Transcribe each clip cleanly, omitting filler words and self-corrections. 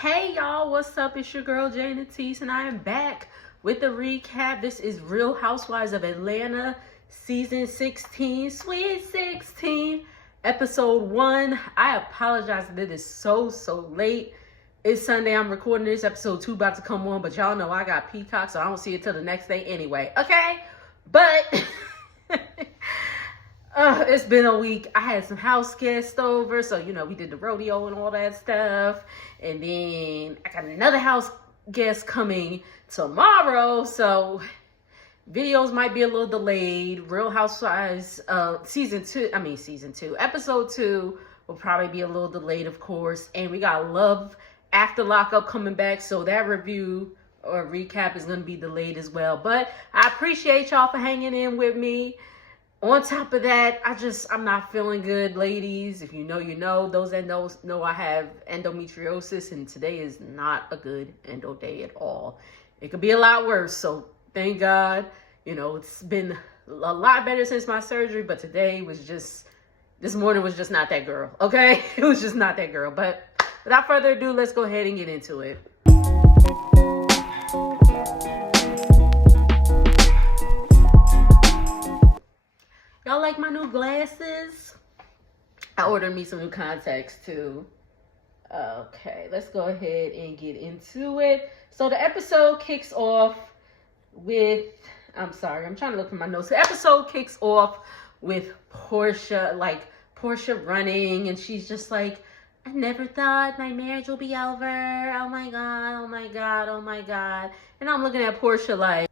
Hey y'all, what's up? It's your girl Jane Atis, and I am back with the recap. This is Real Housewives of Atlanta, season 16, Sweet 16, episode 1. I apologize that it is so late. It's Sunday. I'm recording this. Episode 2 about to come on, but y'all know I got Peacock, so I don't see it till the next day anyway. Okay? But it's been a week. I had some house guests over, so we did the rodeo and all that stuff. And then I got another house guest coming tomorrow, so videos might be a little delayed. Real Housewives season 2, episode 2 will probably be a little delayed, of course. And we got Love After Lockup coming back, so that review or recap is going to be delayed as well. But I appreciate y'all for hanging in with me. On top of that, I'm not feeling good, ladies. If you know, you know. Those that know I have endometriosis, and today is not a good endo day at all. It could be a lot worse, so thank God. It's been a lot better since my surgery, but this morning was just not that girl, okay? It was just not that girl. But without further ado, let's go ahead and get into it. Y'all like my new glasses? I ordered me some new contacts too. Okay, let's go ahead and get into it. So the episode kicks off with, I'm trying to look for my notes. The episode kicks off with Portia running, and she's just like, I never thought my marriage will be over. Oh my God, oh my God, oh my God. And I'm looking at Portia like,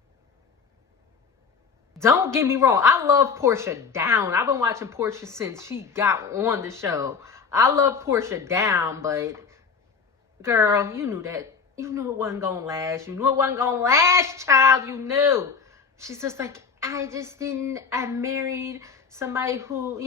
don't get me wrong, I love Portia down. I've been watching Portia since she got on the show. I love Portia down, but girl, you knew that. You knew it wasn't gonna last. You knew it wasn't gonna last, child. You knew. She's just like, I married somebody who,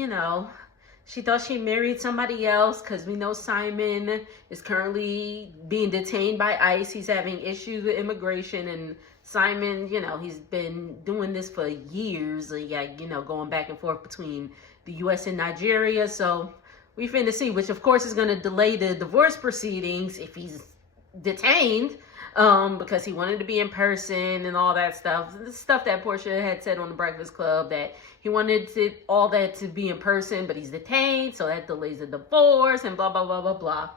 she thought she married somebody else because we know Simon is currently being detained by ICE. He's having issues with immigration, and Simon, he's been doing this for years, going back and forth between the U.S. and Nigeria. So we finna see, which of course is going to delay the divorce proceedings if he's detained, because he wanted to be in person and all that stuff. The stuff that Portia had said on the Breakfast Club, that he wanted all that to be in person, but he's detained, so that delays the divorce and blah, blah, blah, blah, blah.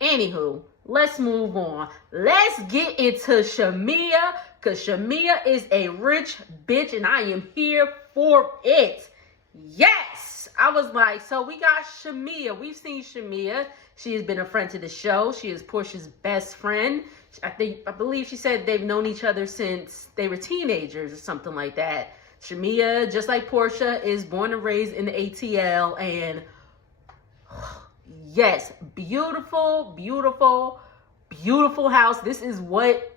Anywho, let's move on. Let's get into Shamea, because Shamea is a rich bitch, and I am here for it. Yes! I was like, so we got Shamea. We've seen Shamea. She has been a friend to the show. She is Portia's best friend. I believe she said they've known each other since they were teenagers or something like that. Shamea, just like Portia, is born and raised in the ATL, and yes, beautiful, beautiful, beautiful house. This is what,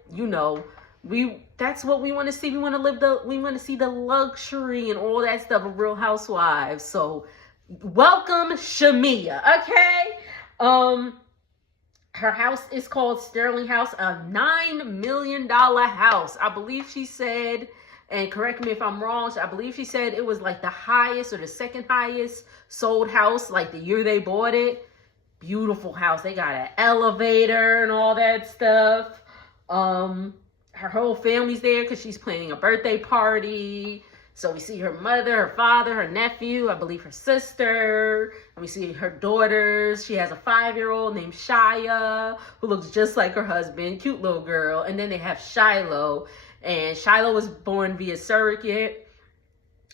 that's what we want to see. We want to see the luxury and all that stuff of Real Housewives. So welcome Shamea, okay? Her house is called Sterling House, a $9 million house. I believe she said, and correct me if I'm wrong, I believe she said it was like the highest or the second highest sold house, like the year they bought it. Beautiful house. They got an elevator and all that stuff. Her whole family's there because she's planning a birthday party. So we see her mother, her father, her nephew, I believe her sister. And we see her daughters. She has a 5-year-old named Shia, who looks just like her husband. Cute little girl. And then they have Shiloh. And Shiloh was born via surrogate.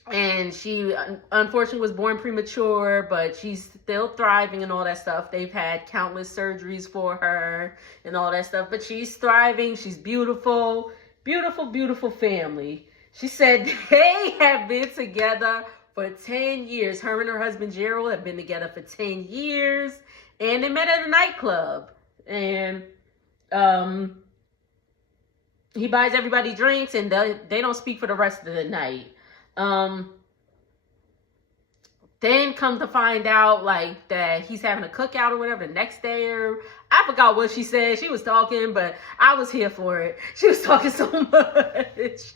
And she, unfortunately, was born premature, but she's still thriving and all that stuff. They've had countless surgeries for her and all that stuff. But she's thriving. She's beautiful. Beautiful, beautiful family. She said they have been together for 10 years. Her and her husband, Gerald, have been together for 10 years. And they met at a nightclub. And he buys everybody drinks, and they don't speak for the rest of the night. Then come to find out that he's having a cookout or whatever the next day, or I forgot what she said. She was talking, but I was here for it. She was talking so much,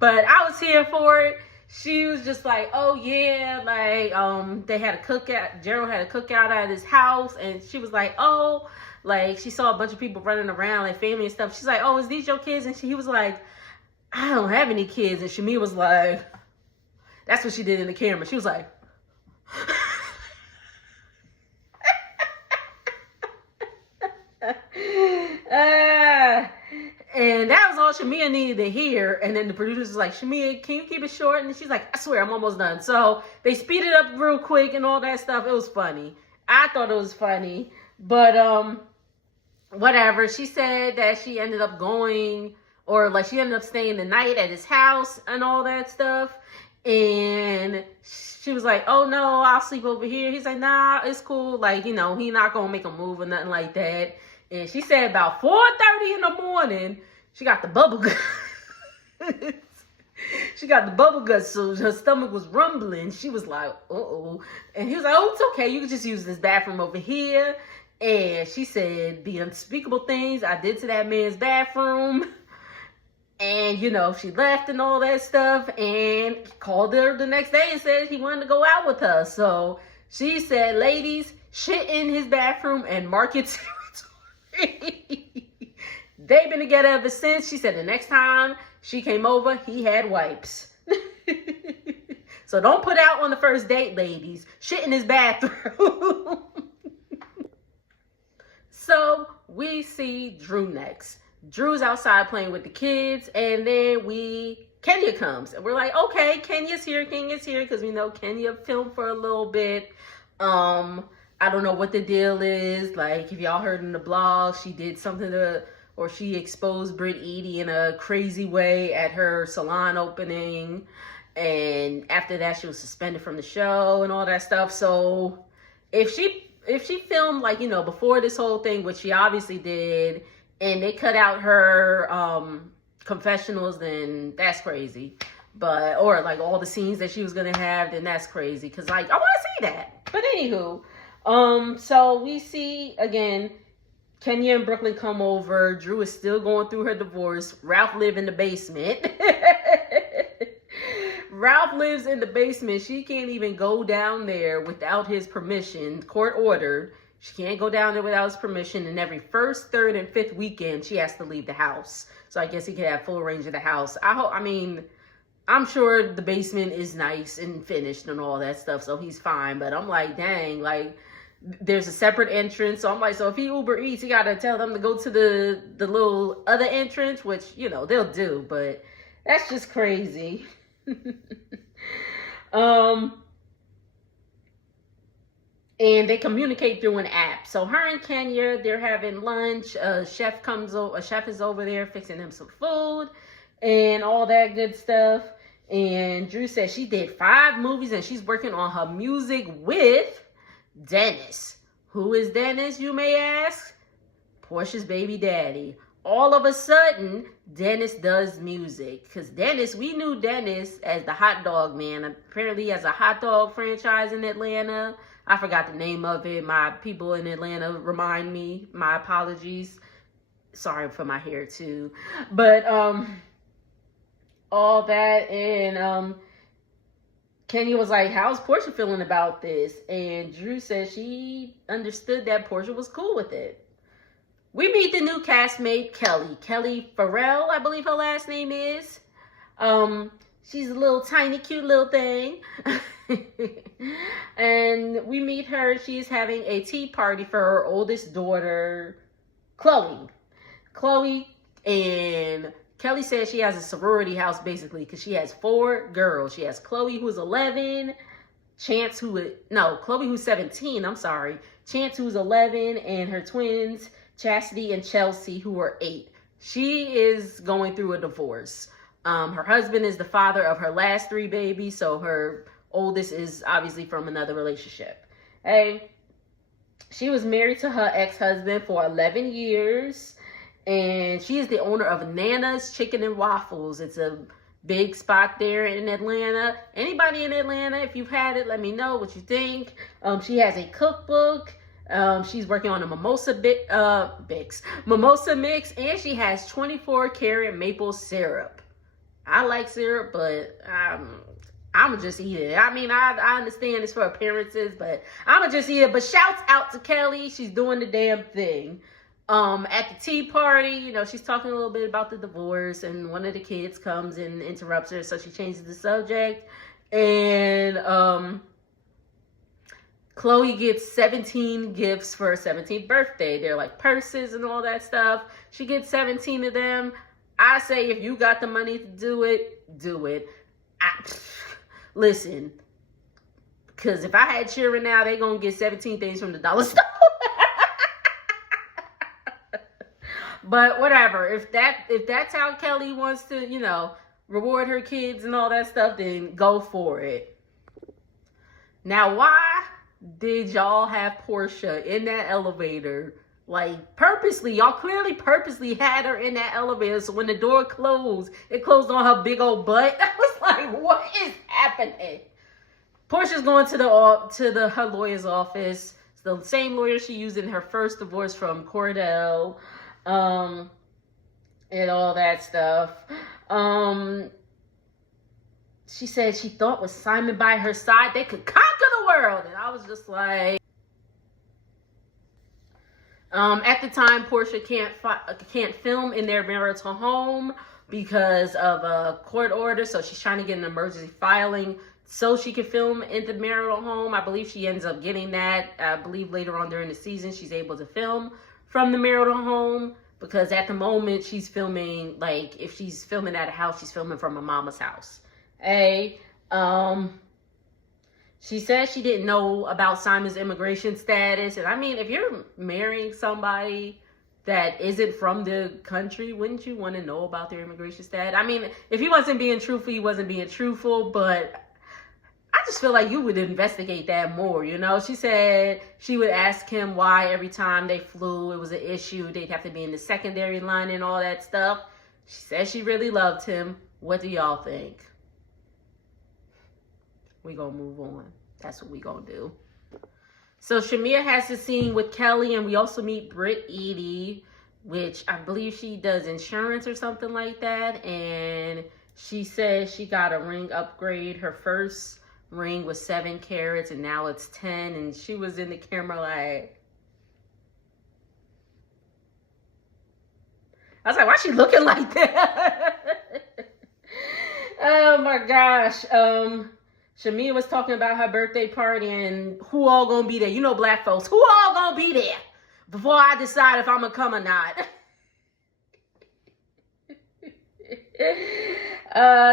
but I was here for it. She was just like, oh yeah, they had a cookout. Gerald had a cookout at his house, and she was like, oh, Like, she saw a bunch of people running around, like family and stuff. She's like, oh, is these your kids? And he was like, I don't have any kids. And Shamia was like, that's what she did in the camera. She was like, and that was all Shamia needed to hear. And then the producer was like, Shamia, can you keep it short? And she's like, I swear, I'm almost done. So they speeded up real quick and all that stuff. It was funny. I thought it was funny. But whatever. She said that she ended up going, or like she ended up staying the night at his house and all that stuff. And she was like, oh no, I'll sleep over here. He's like, nah, it's cool. Like, you know, he not gonna make a move or nothing like that. And she said about 4:30 in the morning, she got the bubble guts. She got the bubble guts, so her stomach was rumbling. She was like, uh-oh. And he was like, oh, it's okay. You can just use this bathroom over here. And she said the unspeakable things I did to that man's bathroom. And, you know, she left and all that stuff. And called her the next day and said he wanted to go out with her. So she said, ladies, shit in his bathroom and mark it They've been together ever since. She said the next time she came over, he had wipes. So don't put out on the first date, ladies. Shit in his bathroom. So we see Drew next. Drew's outside playing with the kids, and then Kenya comes. And we're like, okay, Kenya's here, because we know Kenya filmed for a little bit. I don't know what the deal is. Like, if y'all heard in the blog, she did something or she exposed Britt Eady in a crazy way at her salon opening. And after that, she was suspended from the show and all that stuff. So if she filmed, like, you know, before this whole thing, which she obviously did, and they cut out her confessionals, then that's crazy. But, or like all the scenes that she was going to have, then that's crazy. Because, like, I want to see that. But anywho, so we see, again, Kenya and Brooklyn come over. Drew is still going through her divorce. Ralph live in the basement. Ralph lives in the basement. She can't even go down there without his permission. Court ordered. She can't go down there without his permission. And every first, third, and fifth weekend, she has to leave the house. So I guess he could have full range of the house. I'm sure the basement is nice and finished and all that stuff, so he's fine. But I'm like, dang, like, there's a separate entrance. So I'm like, so if he Uber Eats, he got to tell them to go to the little other entrance, which, you know, they'll do. But that's just crazy. And they communicate through an app. So her and Kenya, they're having lunch. A chef is over there fixing him some food and all that good stuff. And Drew said she did 5 movies and she's working on her music with Dennis. Who is Dennis, you may ask? Portia's baby daddy. All of a sudden, Dennis does music. Because Dennis, we knew Dennis as the hot dog man. Apparently he has a hot dog franchise in Atlanta. I forgot the name of it. My people in Atlanta remind me. My apologies. Sorry for my hair too. But all that, and Kenya was like, how's Portia feeling about this? And Drew said she understood that Portia was cool with it. We meet the new castmate, Kelly Farrell, I believe her last name is. She's a little tiny, cute little thing. And we meet her. She's having a tea party for her oldest daughter, Chloe. And Kelly says she has a sorority house, basically, because she has 4 girls. She has Chloe, who's 11, Chloe, who's 17, I'm sorry. Chance, who's 11, and her twins, Chastity and Chelsea, who are 8. She is going through a divorce. Her husband is the father of her last 3 babies, so her oldest is obviously from another relationship. Hey, she was married to her ex-husband for 11 years, and she is the owner of Nana's Chicken and Waffles. It's a big spot there in Atlanta. Anybody in Atlanta, if you've had it, let me know what you think. She has a cookbook. She's working on a mimosa mix, and she has 24 karat maple syrup. I like syrup, but I'ma just eat it. I mean, I understand it's for appearances, but I'ma just eat it. But shouts out to Kelly. She's doing the damn thing. At the tea party, you know, she's talking a little bit about the divorce, and one of the kids comes and interrupts her, so she changes the subject. And Chloe gets 17 gifts for her 17th birthday. They're like purses and all that stuff. She gets 17 of them. I say if you got the money to do it, do it. Listen, because if I had children now, they're going to get 17 things from the dollar store. But whatever, if that's how Kelly wants to, you know, reward her kids and all that stuff, then go for it. Now, why did y'all have Portia in that elevator? Like, purposely, y'all clearly purposely had her in that elevator, so when the door closed, it closed on her big old butt. I was like, what is happening? Portia's going to her lawyer's office. It's the same lawyer she used in her first divorce from Cordell. And all that stuff. She said she thought with Simon by her side, they could conquer the world. And I was just like, at the time, Portia can't film in their marital home because of a court order. So she's trying to get an emergency filing so she can film in the marital home. I believe she ends up getting that. I believe later on during the season, she's able to film from the marital home, because at the moment she's filming, like, if she's filming at a house, she's filming from her mama's house. She said she didn't know about Simon's immigration status. And I mean, if you're marrying somebody that isn't from the country, wouldn't you want to know about their immigration status? I mean, if he wasn't being truthful, he wasn't being truthful, but I just feel like you would investigate that more, you know? She said she would ask him why every time they flew, it was an issue. They'd have to be in the secondary line and all that stuff. She said she really loved him. What do y'all think? We gonna move on. That's what we gonna do. So Shamia has the scene with Kelly, and we also meet Britt Edie, which I believe she does insurance or something like that. And she says she got a ring upgrade. Her first ring was 7 carats and now it's 10, and she was in the camera like, I was like, why is she looking like that? Oh my gosh. Shamia was talking about her birthday party and who all gonna be there. You know, black folks, who all gonna be there before I decide if I'm gonna come or not.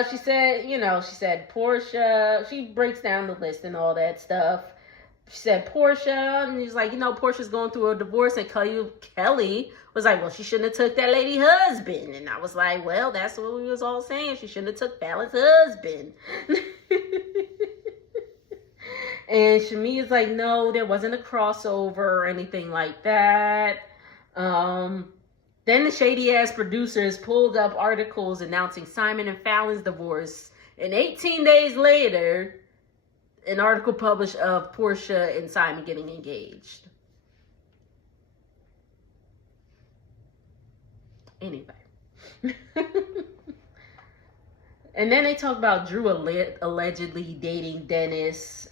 She said Portia, she breaks down the list and all that stuff. She said Portia, and he's like, Portia's going through a divorce, and Kelly was like, well, she shouldn't have took that lady husband. And I was like, well, that's what we was all saying. She shouldn't have took Fallon's husband. And Shamia's like, no, there wasn't a crossover or anything like that. Then the shady-ass producers pulled up articles announcing Simon and Fallon's divorce. And 18 days later, an article published of Portia and Simon getting engaged. Anyway. And then they talk about Drew allegedly dating Dennis.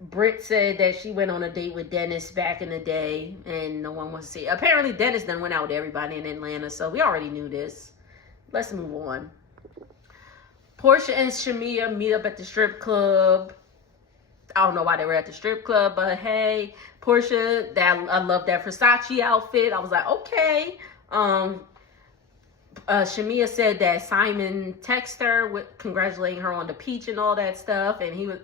Britt said that she went on a date with Dennis back in the day, and no one wants to see it. Apparently, Dennis done went out with everybody in Atlanta, so we already knew this. Let's move on. Portia and Shamia meet up at the strip club. I don't know why they were at the strip club, but hey, Portia, I love that Versace outfit. I was like, okay. Shamia said that Simon texted her congratulating her on the peach and all that stuff, and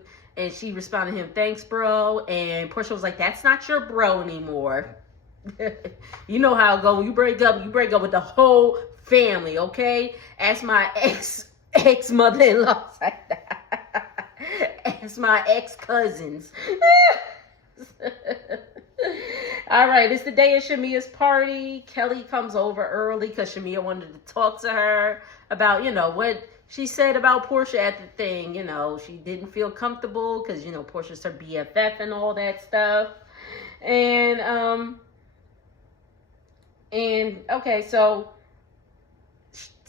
she responded to him, thanks, bro. And Portia was like, that's not your bro anymore. You know how it go. When you break up with the whole family, okay? Ask my ex-mother-in-law. Ask my ex-cousins. All right, it's the day of Shamia's party. Kelly comes over early because Shamia wanted to talk to her about, what she said about Portia at the thing. She didn't feel comfortable because, Portia's her BFF and all that stuff. And okay, so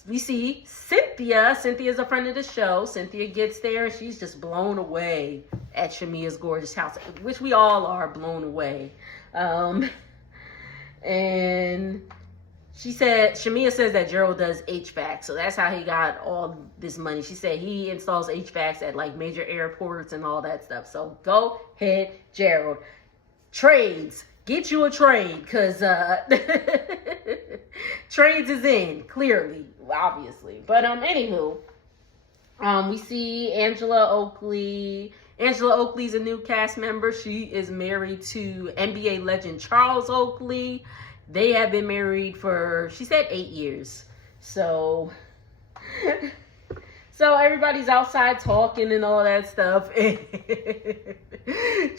we see Cynthia. Cynthia's a friend of the show. Cynthia gets there and she's just blown away at Shamia's gorgeous house, which we all are blown away. And Shamia says that Gerald does HVAC, so that's how he got all this money. She said he installs HVACs at like major airports and all that stuff. So go ahead, Gerald. Trades. Get you a trade, because trades is in, clearly, obviously. But anywho, we see Angela Oakley. Angela Oakley's a new cast member. She is married to NBA legend Charles Oakley. They have been married for, she said, 8 years. So everybody's outside talking and all that stuff.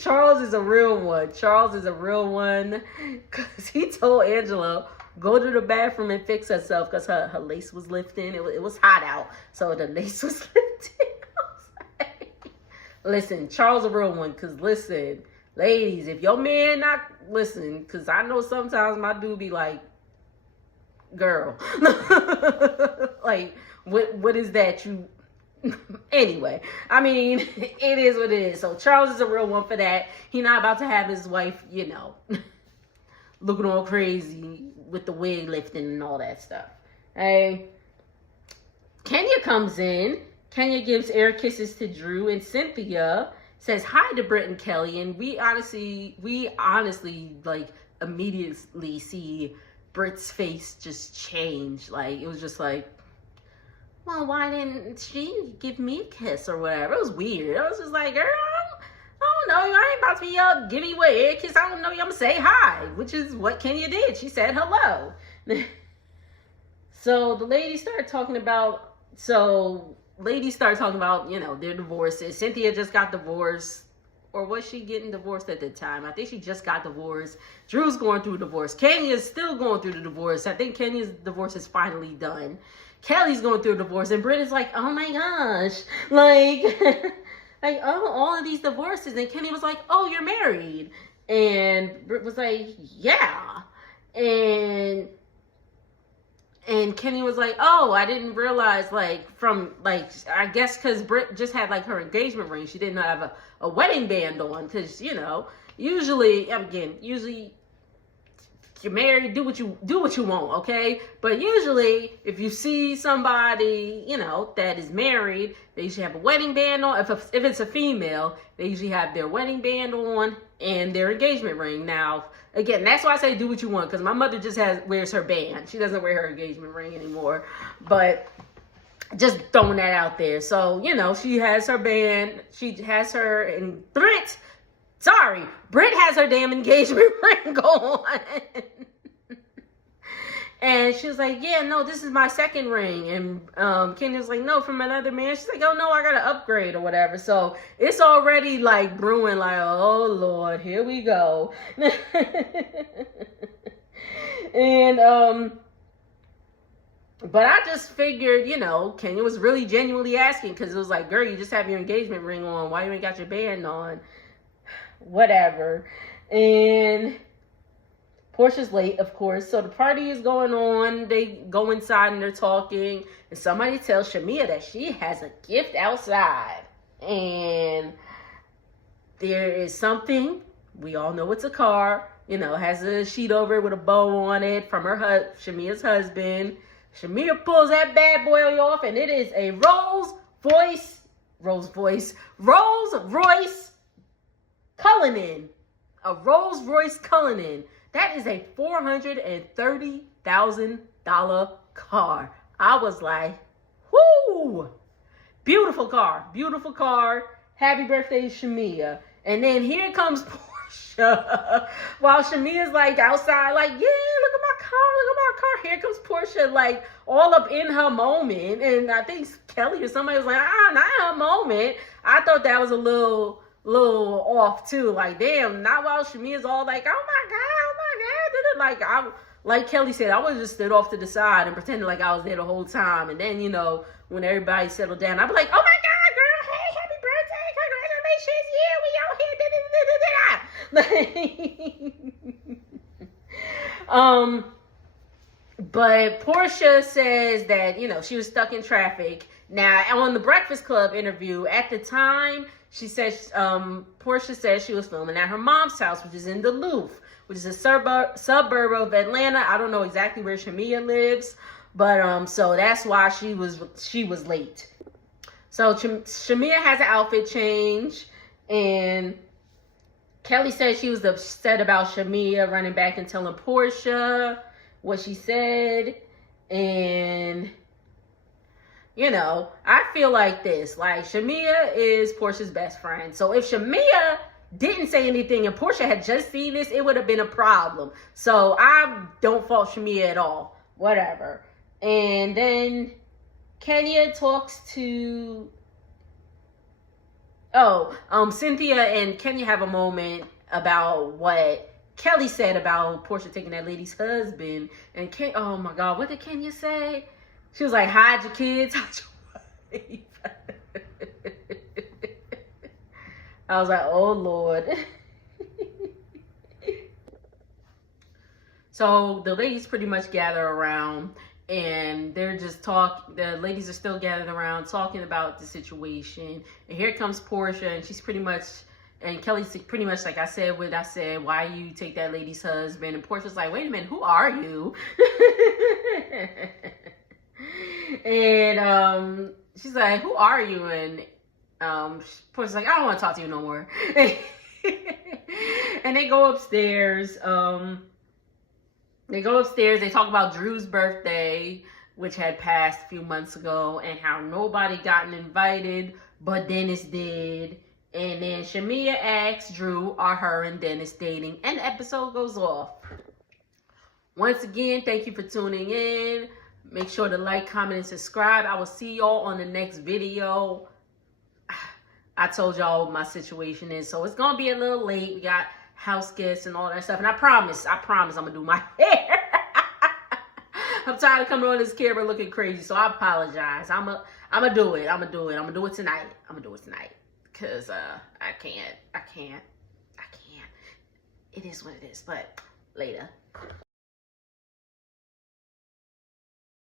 Charles is a real one. Charles is a real one, because he told Angela, go to the bathroom and fix herself, because her lace was lifting. It was hot out, so the lace was lifting. Listen, Charles a real one, because listen, ladies, if your man not listen, because I know sometimes my dude be like, girl, like, what is that you... Anyway, I mean, it is what it is. So Charles is a real one for that. He not about to have his wife, you know, looking all crazy with the wig lifting and all that stuff. Hey, Kenya comes in. Kenya gives air kisses to Drew, and Cynthia says hi to Britt and Kelly. And we honestly like immediately see Britt's face just change. Like, it was just like, well, why didn't she give me a kiss or whatever? It was weird. I was just like, girl, I don't know. I ain't about to be up, give me a air kiss. I don't know. I'm going to say hi, which is what Kenya did. She said hello. So the ladies started talking about, you know, their divorces. Cynthia just got divorced. Or was she getting divorced at the time? I think she just got divorced. Drew's going through a divorce. Kenya's still going through the divorce. I think Kenya's divorce is finally done. Kelly's going through a divorce, and Britt is like, oh my gosh, like, like, oh, all of these divorces. And Kenny was like, oh, you're married. And Britt was like, yeah. And Kenny was like, oh, I didn't realize, like, from, like, I guess because Britt just had, like, her engagement ring. She didn't have a wedding band on, because, you know, usually you're married, do what you want, okay? But usually, if you see somebody, you know, that is married, they usually have a wedding band on. If it's a female, they usually have their wedding band on and their engagement ring. Now, again, that's why I say do what you want, because my mother just wears her band. She doesn't wear her engagement ring anymore. But just throwing that out there. So, you know, she has her band. She has her, and Britt has her damn engagement ring on. And she was like, yeah, no, this is my second ring. And Kenny was like, no, from another man. She's like, oh, no, I got to upgrade or whatever. So it's already like brewing, like, oh, Lord, here we go. And, but I just figured, you know, Kenya was really genuinely asking, because it was like, girl, you just have your engagement ring on. Why you ain't got your band on? Whatever. And Portia's late, of course. So the party is going on. They go inside and they're talking. And somebody tells Shamia that she has a gift outside. And there is something. We all know it's a car. You know, has a sheet over it with a bow on it from Shamia's husband. Shamia pulls that bad boy off, and it is a Rolls Royce Cullinan. A Rolls Royce Cullinan. That is a $430,000 car. I was like, whoo! Beautiful car. Beautiful car. Happy birthday, Shamia. And then here comes Portia. While Shamia's like outside, like, yeah, look at my car. Here comes Portia, like, all up in her moment. And I think Kelly or somebody was like, not her moment. I thought that was a little off too. Like, damn, not while Shamia's all like, oh my God. Like Kelly said, I would have just stood off to the side and pretended like I was there the whole time. And then, you know, when everybody settled down, I'd be like, oh my God, girl, hey, happy birthday, congratulations, yeah, we out here. But Portia says that, you know, she was stuck in traffic. Now, on the Breakfast Club interview, at the time, she says, Portia says she was filming at her mom's house, which is in Duluth, which is a suburb of Atlanta. I don't know exactly where Shamia lives, but so that's why she was late. So Shamia has an outfit change, and Kelly said she was upset about Shamia running back and telling Portia what she said. And, you know, I feel like this. Like, Shamia is Portia's best friend. So if Shamia didn't say anything and Portia had just seen this, it would have been a problem. So I don't fault Shamia at all. Whatever. And then Kenya talks to... Cynthia and Kenya have a moment about what Kelly said about Portia taking that lady's husband. And oh my God, what did Kenya say? She was like, hide your kids, hide your wife. I was like, oh Lord. So the ladies pretty much gather around, and they're just the ladies are still gathered around talking about the situation. And here comes Portia, and she's pretty much, and Kelly's pretty much like, I said what I said, why you take that lady's husband? And Portia's like, wait a minute, who are you? And she's like, who are you? And Portia's like, I don't want to talk to you no more. And they go upstairs. They talk about Drew's birthday, which had passed a few months ago, and how nobody gotten invited, but Dennis did. And then Shamia asks Drew, are her and Dennis dating? And the episode goes off. Once again, thank you for tuning in. Make sure to like, comment, and subscribe. I will see y'all on the next video. I told y'all what my situation is, so it's going to be a little late. We got house guests and all that stuff. And I promise I'm going to do my hair. I'm tired of coming on this camera looking crazy, so I apologize. I'm going to do it. I'm going to do it tonight. Because I can't. It is what it is, but later.